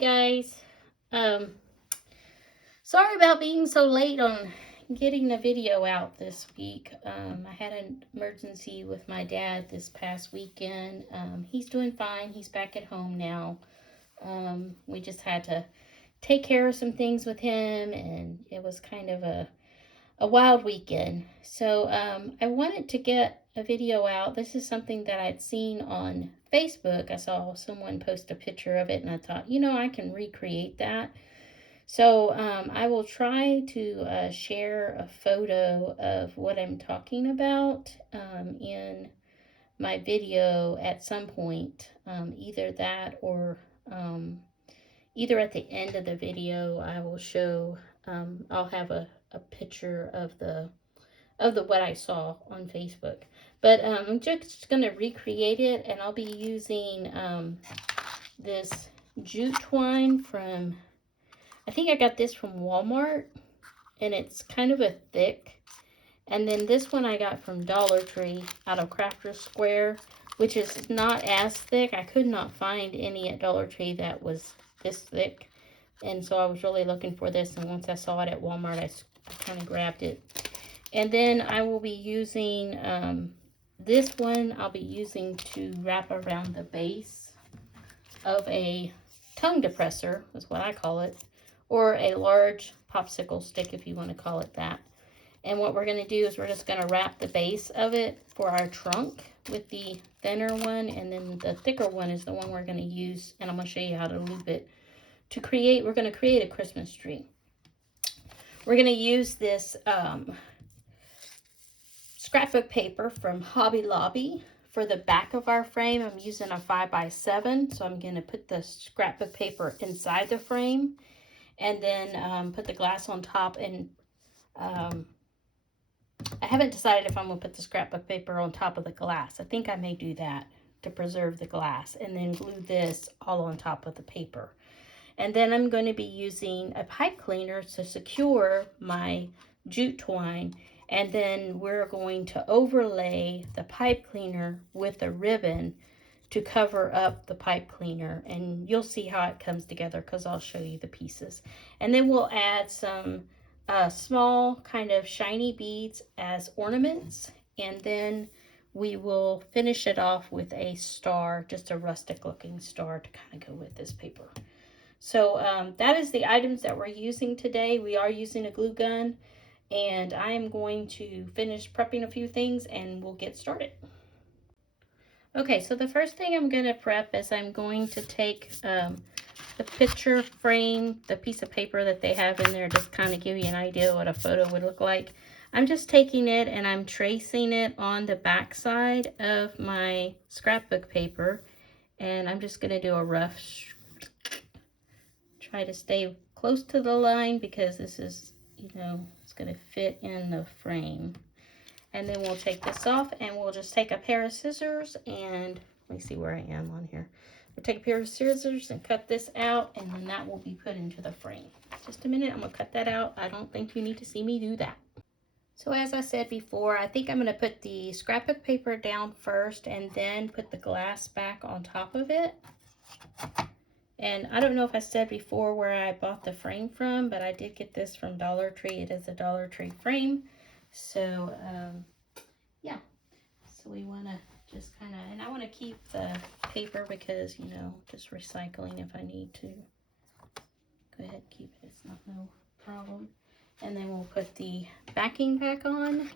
guys. Um, Sorry about being so late on getting the video out this week. I had an emergency with my dad this past weekend. He's doing fine. He's back at home now. We just had to take care of some things with him, and it was kind of a wild weekend. So I wanted to get a video out. This is something that I'd seen on Facebook. I saw someone post a picture of it, and I thought, I can recreate that. So I will try to share a photo of what I'm talking about in my video at some point. Either that or either at the end of the video, I will show. I'll have a picture of the what I saw on Facebook. But I'm just going to recreate it, and I'll be using this jute twine from, I think I got this from Walmart, and it's kind of a thick. And then this one I got from Dollar Tree out of Crafter's Square, which is not as thick. I could not find any at Dollar Tree that was this thick. And so I was really looking for this, and once I saw it at Walmart, I kind of grabbed it. And then I will be using this one. I'll be using to wrap around the base of a tongue depressor, is what I call it, or a large popsicle stick if you want to call it that. And what we're going to do is we're just going to wrap the base of it for our trunk with the thinner one, and then the thicker one is the one we're going to use, and I'm going to show you how to loop it to create. We're going to create a Christmas tree. We're going to use this scrapbook paper from Hobby Lobby for the back of our frame. I'm using a 5x7, so I'm going to put the scrapbook paper inside the frame, and then put the glass on top. And I haven't decided if I'm going to put the scrapbook paper on top of the glass. I think I may do that to preserve the glass, and then glue this all on top of the paper. And then I'm going to be using a pipe cleaner to secure my jute twine, and then we're going to overlay the pipe cleaner with a ribbon to cover up the pipe cleaner, and you'll see how it comes together because I'll show you the pieces. And then we'll add some small kind of shiny beads as ornaments, and then we will finish it off with a star, just a rustic looking star to kind of go with this paper. So that is the items that we're using today. We are using a glue gun, and I am going to finish prepping a few things and we'll get started. Okay, so the first thing I'm going to prep is I'm going to take the picture frame, the piece of paper that they have in there, just kind of give you an idea what a photo would look like. I'm just taking it and I'm tracing it on the back side of my scrapbook paper, and I'm just going to do a rough, try to stay close to the line because this is, it's going to fit in the frame. And then we'll take this off, and we'll just take a pair of scissors, and let me see where I am on here. We'll take a pair of scissors and cut this out, and then that will be put into the frame. Just a minute, I'm going to cut that out. I don't think you need to see me do that. So as I said before, I think I'm going to put the scrapbook paper down first and then put the glass back on top of it. And I don't know if I said before where I bought the frame from, but I did get this from Dollar Tree. It is a Dollar Tree frame. So, yeah. So we want to just kind of, and I want to keep the paper because, just recycling if I need to. Go ahead, keep it. It's not no problem. And then we'll put the backing back on.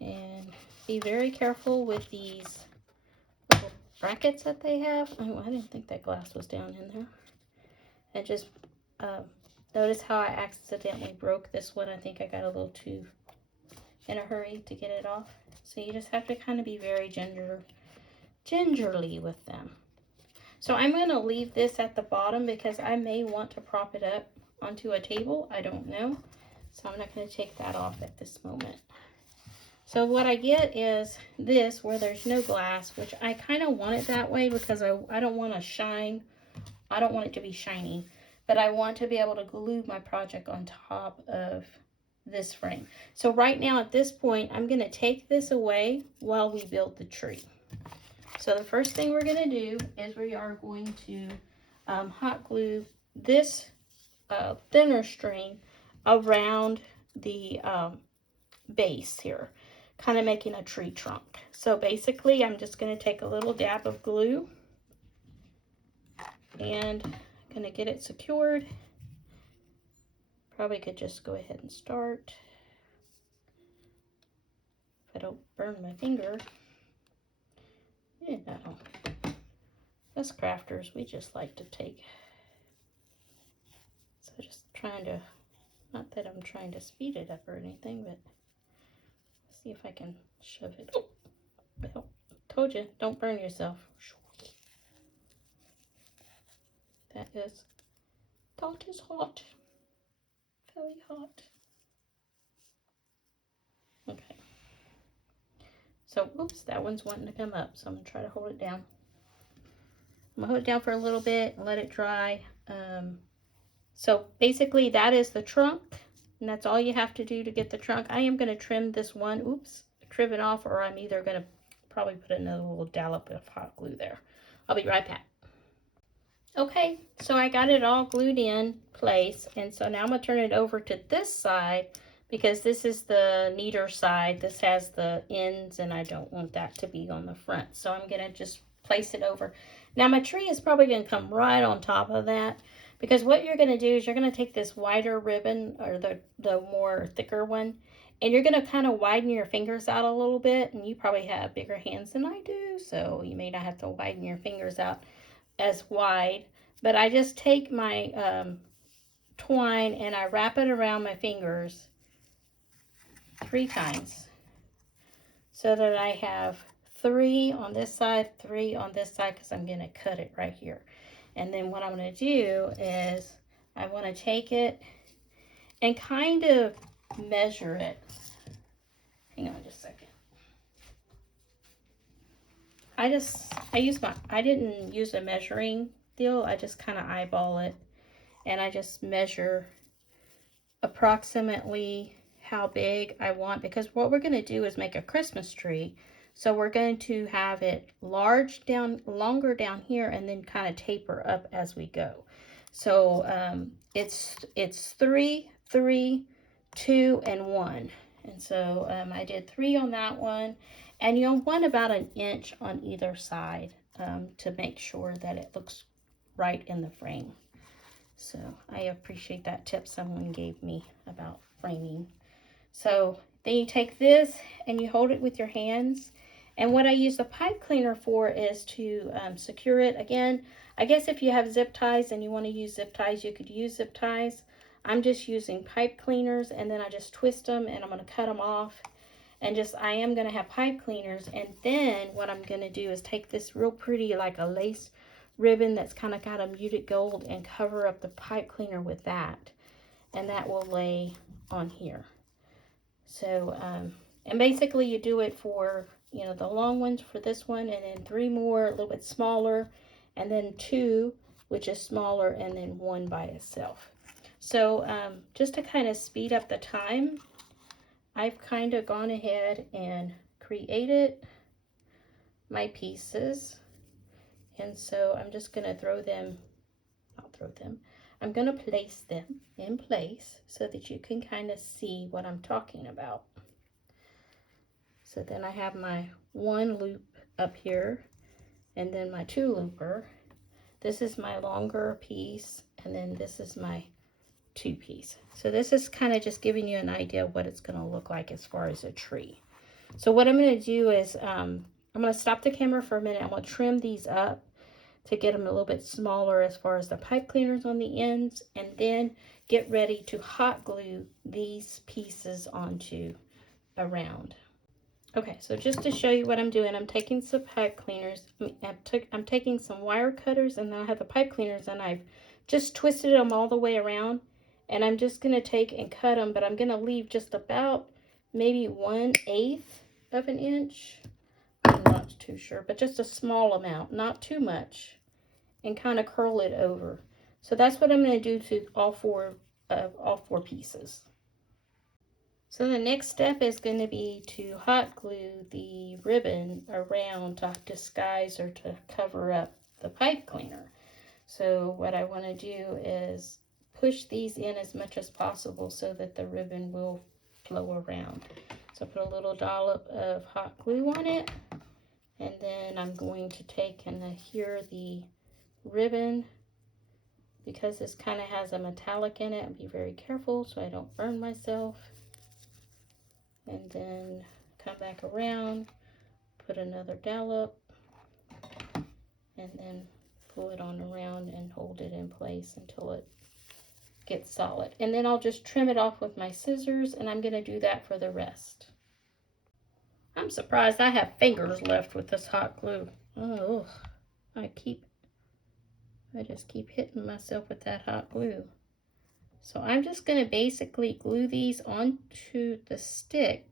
And be very careful with these little brackets that they have. Oh, I didn't think that glass was down in there. And just notice how I accidentally broke this one. I think I got a little too in a hurry to get it off. So you just have to kind of be very gingerly with them. So I'm going to leave this at the bottom because I may want to prop it up onto a table. I don't know. So I'm not going to take that off at this moment. So what I get is this where there's no glass, which I kind of want it that way because I don't want to shine. I don't want it to be shiny, but I want to be able to glue my project on top of this frame. So right now at this point, I'm going to take this away while we build the tree. So the first thing we're going to do is we are going to hot glue this thinner string around the base here, kind of making a tree trunk. So basically, I'm just going to take a little dab of glue and I'm going to get it secured. Probably could just go ahead and start if I don't burn my finger. You know, us crafters, we just like to take. So just trying to, not that I'm trying to speed it up or anything, but see if I can shove it. Oh, well, told you, don't burn yourself. That is hot. Very hot. Okay. So, oops, that one's wanting to come up. So I'm going to try to hold it down. I'm going to hold it down for a little bit and let it dry. So basically that is the trunk. And that's all you have to do to get the trunk. I am going to trim this one. Oops. Trim it off, or I'm either going to probably put another little dollop of hot glue there. I'll be right back. Okay, so I got it all glued in place, and so now I'm going to turn it over to this side because this is the neater side. This has the ends, and I don't want that to be on the front. So I'm going to just place it over. Now my tree is probably going to come right on top of that, because what you're going to do is you're going to take this wider ribbon, or the more thicker one, and you're going to kind of widen your fingers out a little bit, and you probably have bigger hands than I do, so you may not have to widen your fingers out as wide. But I just take my twine and I wrap it around my fingers 3 times so that I have 3 on this side, 3 on this side, because I'm going to cut it right here. And then what I'm going to do is I want to take it and kind of measure it. Hang on just a second. I didn't use a measuring deal. I just kind of eyeball it, and I just measure approximately how big I want, because what we're going to do is make a Christmas tree. So we're going to have it longer down here, and then kind of taper up as we go. So it's 3, 3, 2, and 1. And so I did 3 on that one. And you'll want about 1 inch on either side to make sure that it looks right in the frame. So I appreciate that tip someone gave me about framing. So then you take this and you hold it with your hands. And what I use the pipe cleaner for is to secure it. Again, I guess if you have zip ties and you want to use zip ties, you could use zip ties. I'm just using pipe cleaners, and then I just twist them and I'm going to cut them off. And I am going to have pipe cleaners. And then what I'm going to do is take this real pretty, like a lace ribbon that's kind of got a muted gold, and cover up the pipe cleaner with that. And that will lay on here. So, and basically you do it for, you know, the long ones for this one, and then 3 more, a little bit smaller, and then 2, which is smaller, and then 1 by itself. So, just to kind of speed up the time, I've kind of gone ahead and created my pieces. And so I'm just going to I'm going to place them in place so that you can kind of see what I'm talking about. So then I have my 1 loop up here, and then my 2 looper. This is my longer piece, and then this is my 2 piece. So this is kind of just giving you an idea of what it's going to look like as far as a tree. So what I'm going to do is I'm going to stop the camera for a minute. I'm going to trim these up to get them a little bit smaller as far as the pipe cleaners on the ends, and then get ready to hot glue these pieces onto around. Okay, so just to show you what I'm doing, I'm taking some pipe cleaners, I'm taking some wire cutters, and then I have the pipe cleaners, and I've just twisted them all the way around, and I'm just going to take and cut them, but I'm going to leave just about maybe 1/8 of an inch. I'm not too sure, but just a small amount, not too much, and kind of curl it over. So that's what I'm going to do to all four pieces. So the next step is going to be to hot glue the ribbon around to disguise or to cover up the pipe cleaner. So what I want to do is push these in as much as possible so that the ribbon will flow around. So put a little dollop of hot glue on it, and then I'm going to take and adhere the ribbon. Because this kind of has a metallic in it, I'll be very careful so I don't burn myself. And then come back around, put another dollop, and then pull it on around and hold it in place until it gets solid. And then I'll just trim it off with my scissors, and I'm going to do that for the rest. I'm surprised I have fingers left with this hot glue. Oh, I just keep hitting myself with that hot glue. So I'm just going to basically glue these onto the stick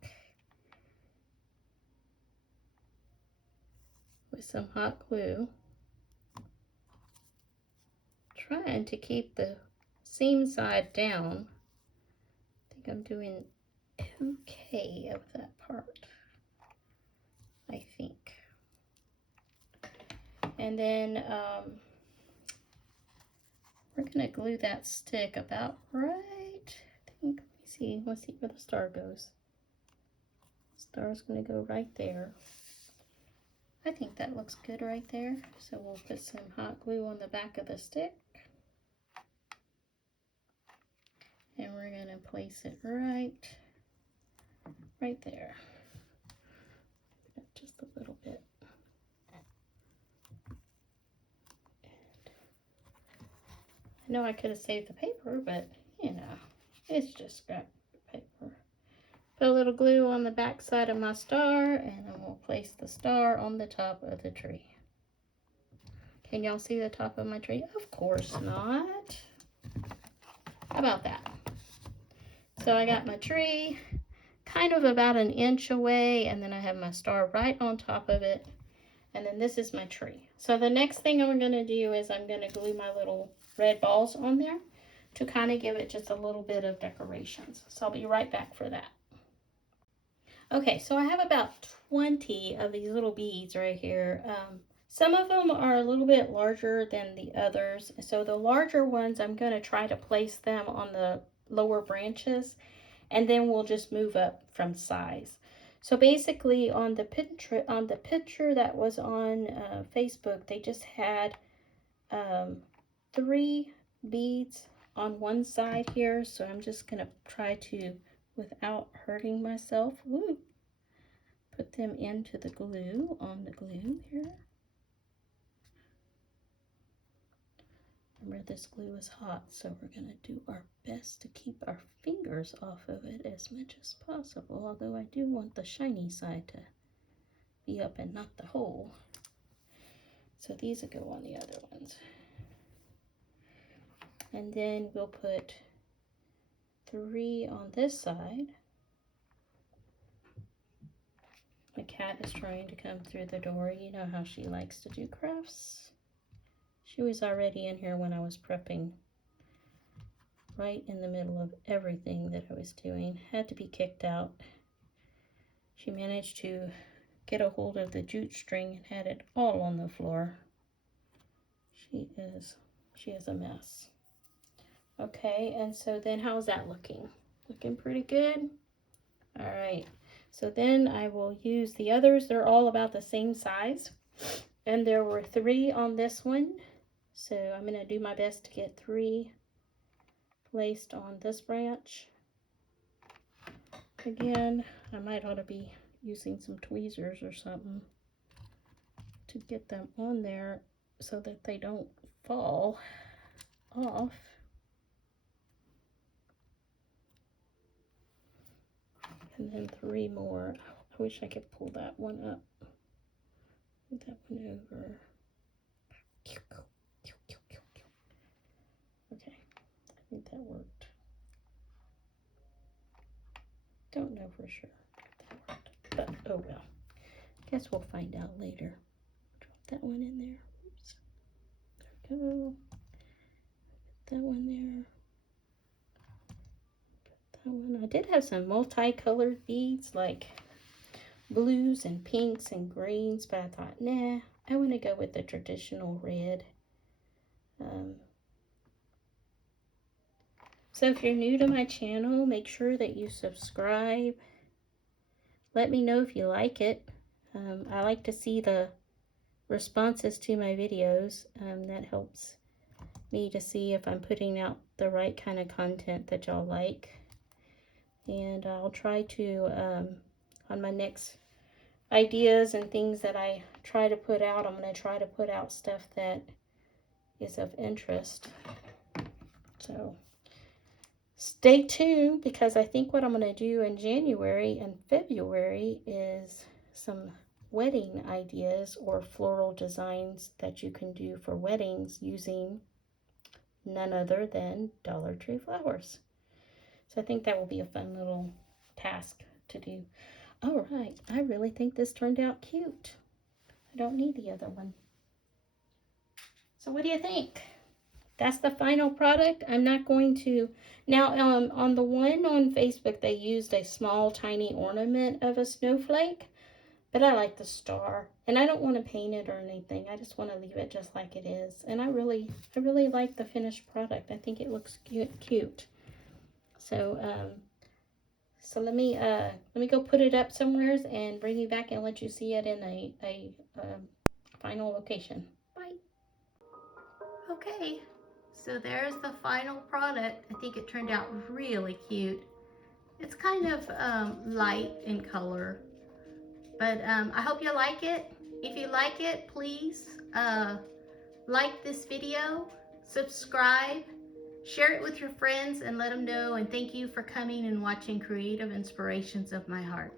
with some hot glue, trying to keep the seam side down. I think I'm doing okay of that part, I think. And then we're gonna glue that stick about right, I think. Let's see where the star goes. The star's gonna go right there. I think that looks good right there. So we'll put some hot glue on the back of the stick. And we're gonna place it right there. Just a little bit. I know I could have saved the paper, but you know, it's just scrap paper. Put a little glue on the back side of my star, and then we'll place the star on the top of the tree. Can y'all see the top of my tree? Of course not. How about that? So I got my tree kind of about an inch away, and then I have my star right on top of it. And then this is my tree. So the next thing I'm going to do is I'm going to glue my little red balls on there to kind of give it just a little bit of decorations. So I'll be right back for that. Okay, so I have about 20 of these little beads right here. Some of them are a little bit larger than the others. So the larger ones, I'm going to try to place them on the lower branches, and then we'll just move up from size. So basically on the picture that was on Facebook, they just had 3 beads on one side here. So I'm just going to try to, without hurting myself, put them into the glue, on the glue here. Remember, this glue is hot, so we're going to do our best to keep our fingers off of it as much as possible, although I do want the shiny side to be up and not the hole. So these will go on the other ones. And then we'll put 3 on this side. My cat is trying to come through the door. You know how she likes to do crafts. She was already in here when I was prepping, right in the middle of everything that I was doing. Had to be kicked out. She managed to get a hold of the jute string and had it all on the floor. She is a mess. Okay, and so then how's that looking? Looking pretty good? All right, so then I will use the others. They're all about the same size. And there were 3 on this one. So I'm gonna do my best to get 3 placed on this branch. Again, I might ought to be using some tweezers or something to get them on there so that they don't fall off. And then 3 more. I wish I could pull that one up. Move that one over. Okay, I think that worked. Don't know for sure if that worked, but oh well. Guess we'll find out later. Drop that one in there. Oops. There we go. Put that one there. Put that one. I did have some multicolored beads like blues and pinks and greens, but I thought, nah, I want to go with the traditional red. Um, so if you're new to my channel, make sure that you subscribe. Let me know if you like it. I like to see the responses to my videos. That helps me to see if I'm putting out the right kind of content that y'all like. And I'll try to, on my next ideas and things that I try to put out, I'm going to try to put out stuff that is of interest. So stay tuned, because I think what I'm going to do in January and February is some wedding ideas or floral designs that you can do for weddings using none other than Dollar Tree flowers. So I think that will be a fun little task to do. All right, I really think this turned out cute. I don't need the other one. So what do you think? That's the final product. I'm not going to, now on the one on Facebook, they used a small tiny ornament of a snowflake, but I like the star, and I don't want to paint it or anything. I just want to leave it just like it is. And I really like the finished product. I think it looks cute. So so let me go put it up somewhere and bring you back and let you see it in a final location. Bye. Okay, so there's the final product. I think it turned out really cute. It's kind of light in color, but I hope you like it. If you like it, please like this video, subscribe, share it with your friends, and let them know. And thank you for coming and watching Creative Inspirations of My Heart.